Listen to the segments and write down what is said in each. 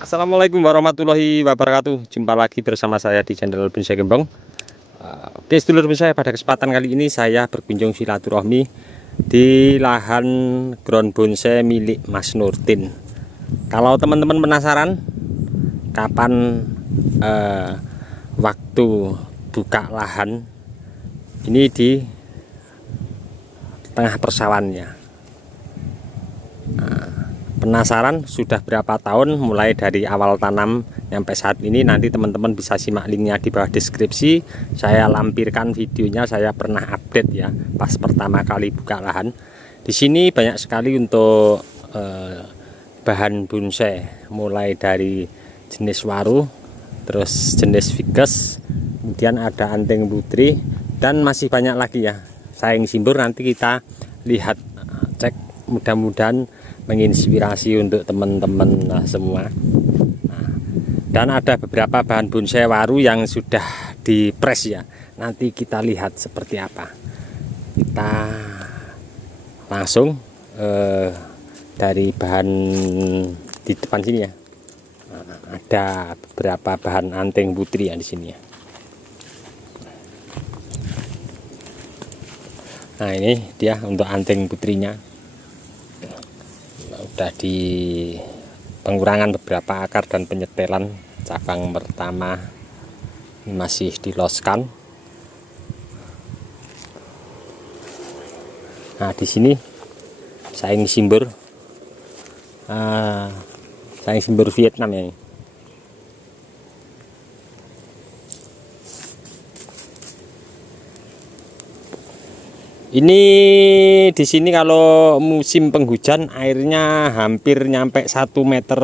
Assalamualaikum warahmatullahi wabarakatuh. Jumpa lagi bersama saya di channel Bonsai Gembong. Oke sedulur bonsai, pada kesempatan kali ini saya berkunjung silaturahmi di lahan ground bonsai milik Mas Nurdin. Kalau teman-teman penasaran kapan waktu buka lahan, ini di tengah persawaannya. Penasaran sudah berapa tahun mulai dari awal tanam sampai saat ini? Nanti teman-teman bisa simak linknya di bawah deskripsi. Saya lampirkan videonya, saya pernah update ya pas pertama kali buka lahan. Di sini banyak sekali untuk bahan bonsai, mulai dari jenis waru, terus jenis ficus, kemudian ada anting putri, dan masih banyak lagi ya. Saing simbur, nanti kita lihat cek, mudah-mudahan menginspirasi untuk teman-teman semua. Dan ada beberapa bahan bonsai waru yang sudah dipres ya. Nanti kita lihat seperti apa. Kita langsung dari bahan di depan sini ya. Ada beberapa bahan anting putri ya di sini ya. Nah ini dia untuk anting putrinya. Udah di pengurangan beberapa akar dan penyetelan. Cabang pertama masih diloskan. Nah di sini saing simbur, saing simbur Vietnam ya. Ini di sini kalau musim penghujan airnya hampir nyampe 1,5 meter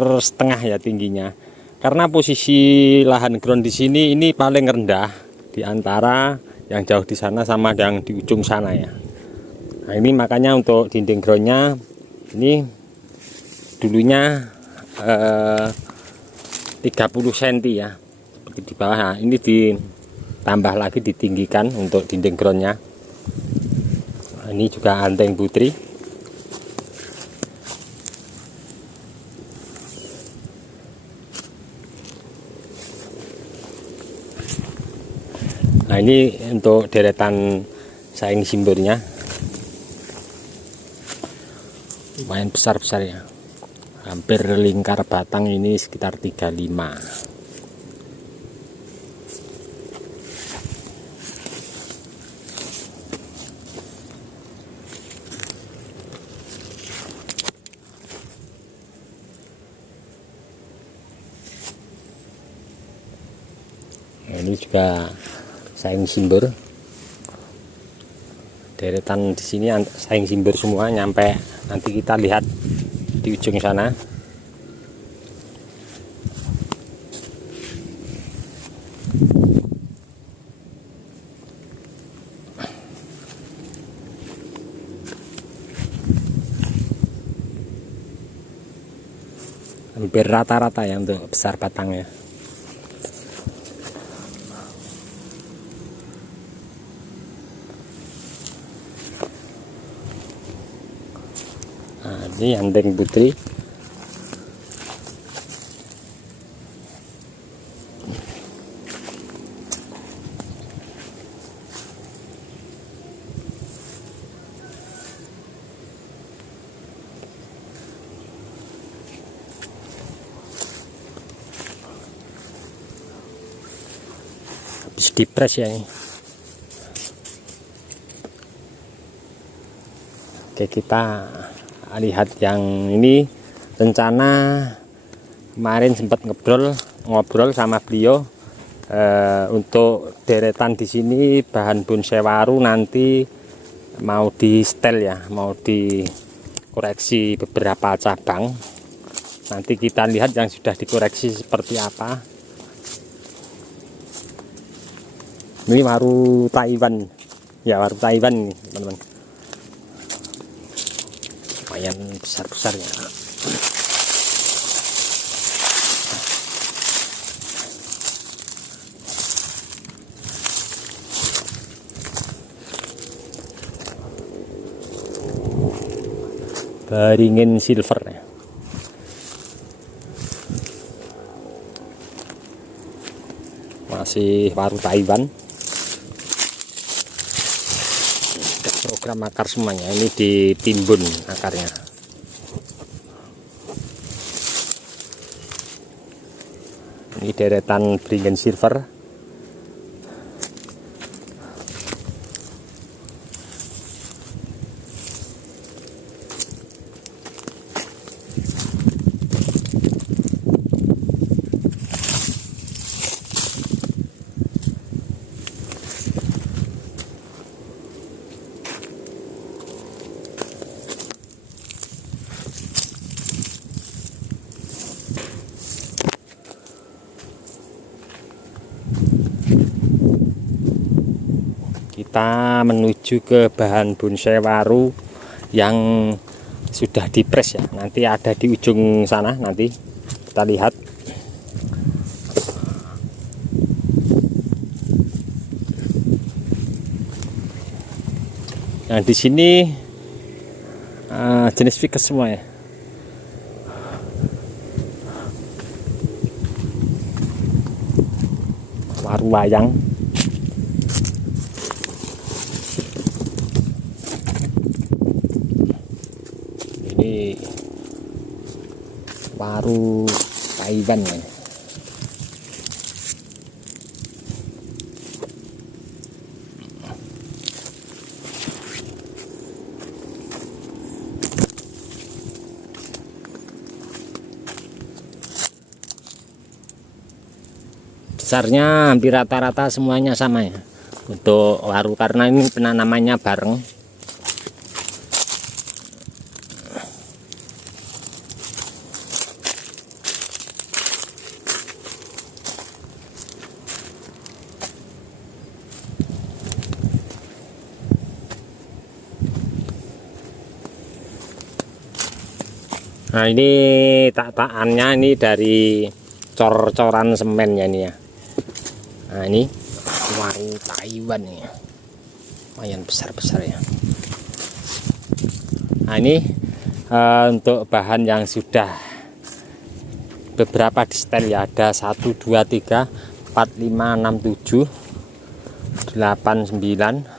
ya tingginya. Karena posisi lahan ground di sini ini paling rendah di antara yang jauh di sana sama yang di ujung sana ya. Nah ini makanya untuk dinding groundnya ini dulunya 30 cm ya, seperti di bawah. Nah, ini ditambah lagi, ditinggikan untuk dinding groundnya. Ini juga anting putri. Nah ini untuk deretan saing simburnya, lumayan besar-besar ya, hampir lingkar batang ini sekitar 35. Nah, ini juga saing simbur. Deretan di sini saing simbur semua, nyampe nanti kita lihat di ujung sana. Hampir rata-rata ya untuk besar batangnya. Nah, ini anting putri. Habis dipres ya ini. Oke, kita lihat yang ini. Rencana kemarin sempat ngobrol sama beliau untuk deretan di sini bahan bonsai waru nanti mau di setel ya, mau dikoreksi beberapa cabang. Nanti kita lihat yang sudah dikoreksi seperti apa. Ini waru Taiwan ya, waru Taiwan ini teman-teman. Lumayan besar-besar ya. Beringin silver ya. masih waru Taiwan. Program akar semuanya ini ditimbun akarnya. Ini deretan Bringen Silver. Kita menuju ke bahan bonsai waru yang sudah dipres ya. Nanti ada di ujung sana, nanti kita lihat. Nah, di sini jenis ficus semua ya. Waru wayang. Ini waru Taiwan ya. Besarnya hampir rata-rata semuanya sama ya untuk waru, karena ini penanamannya bareng. Nah, ini tataannya ini dari cor-coran semen ya ini ya. Nah, ini waru Taiwan ya, lumayan besar-besar ya. Nah, ini untuk bahan yang sudah beberapa di setel ya, ada 1 2 3 4 5 6 7 8 9.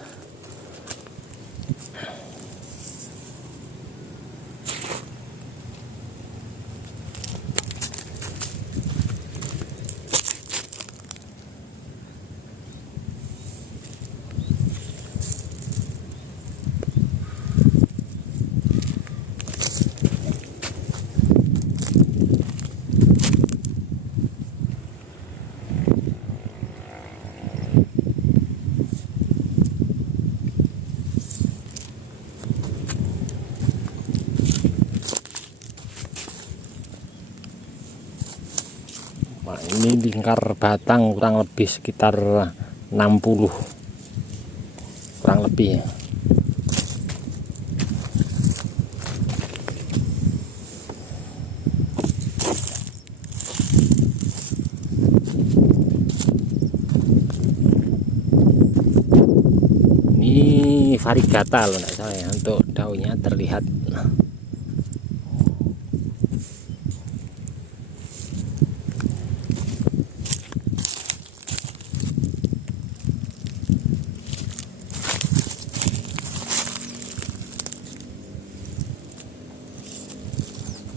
Nah, ini lingkar batang kurang lebih sekitar 60 kurang lebih ya. Ini variegata loh, enggak salah ya, untuk daunnya terlihat.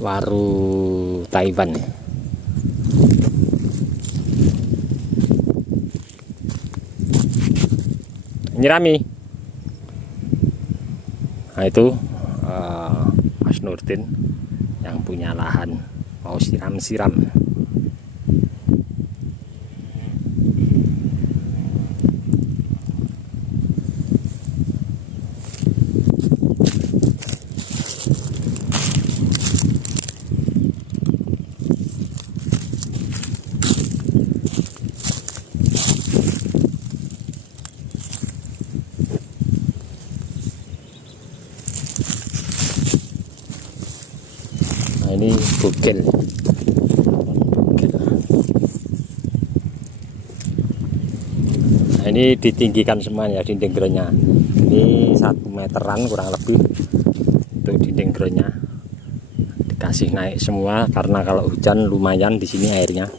Waru Taiwan ya. Nyirami. Nah, itu Mas Nurdin yang punya lahan mau siram-siram. Nah, ini bugel. Nah, ini ditinggikan semuanya dinding groundnya. Ini 1 meteran kurang lebih untuk dinding groundnya. Dikasih naik semua karena kalau hujan lumayan di sini airnya.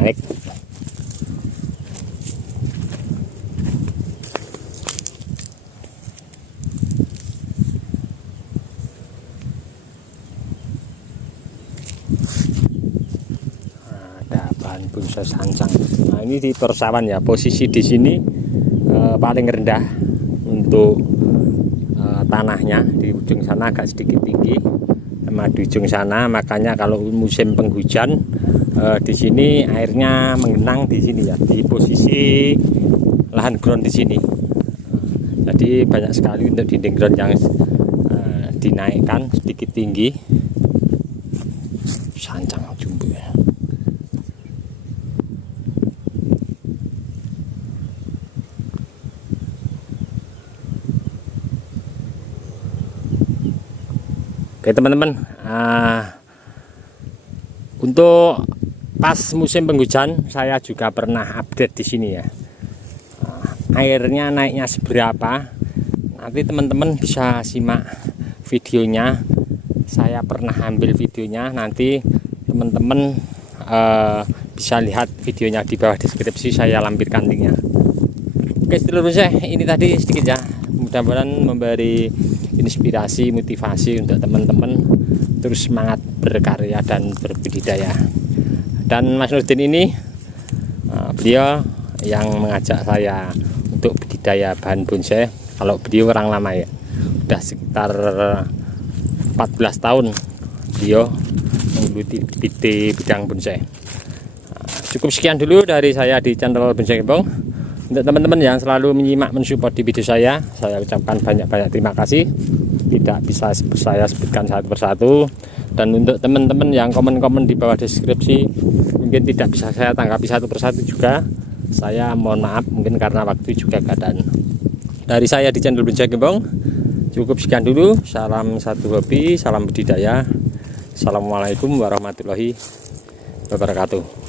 naik. Ada bahan bonsai sancang. Nah, ini di persawan ya, posisi di sini paling rendah untuk tanahnya. Di ujung sana agak sedikit tinggi sama di ujung sana, makanya kalau musim penghujan di sini airnya mengenang di sini ya, di posisi lahan ground di sini. Jadi banyak sekali untuk dinding ground yang dinaikkan sedikit tinggi. Sancang jumbo ya. Oke teman-teman, untuk pas musim penghujan saya juga pernah update di sini ya. Airnya naiknya seberapa? Nanti teman-teman bisa simak videonya. Saya pernah ambil videonya, nanti teman-teman bisa lihat videonya di bawah deskripsi, saya lampirkan linknya. Oke sedulur bonsai, ini tadi sedikit ya, mudah-mudahan memberi inspirasi, motivasi untuk teman-teman terus semangat berkarya dan berbudidaya. Dan Mas Nurdin ini beliau yang mengajak saya untuk budidaya bahan bonsai. Kalau beliau orang lama ya, udah sekitar 14 tahun beliau menggeluti bidang bonsai. Cukup sekian dulu dari saya di channel Bonsai Gembong. Untuk teman-teman yang selalu menyimak, mensupport di video saya ucapkan banyak-banyak terima kasih. Tidak bisa saya sebutkan satu persatu. Dan untuk teman-teman yang komen-komen di bawah deskripsi, mungkin tidak bisa saya tanggapi satu persatu juga. Saya mohon maaf, mungkin karena waktu juga keadaan. Dari saya di channel Bonsai Gembong, cukup sekian dulu. Salam satu hobi, salam budidaya. Assalamualaikum warahmatullahi wabarakatuh.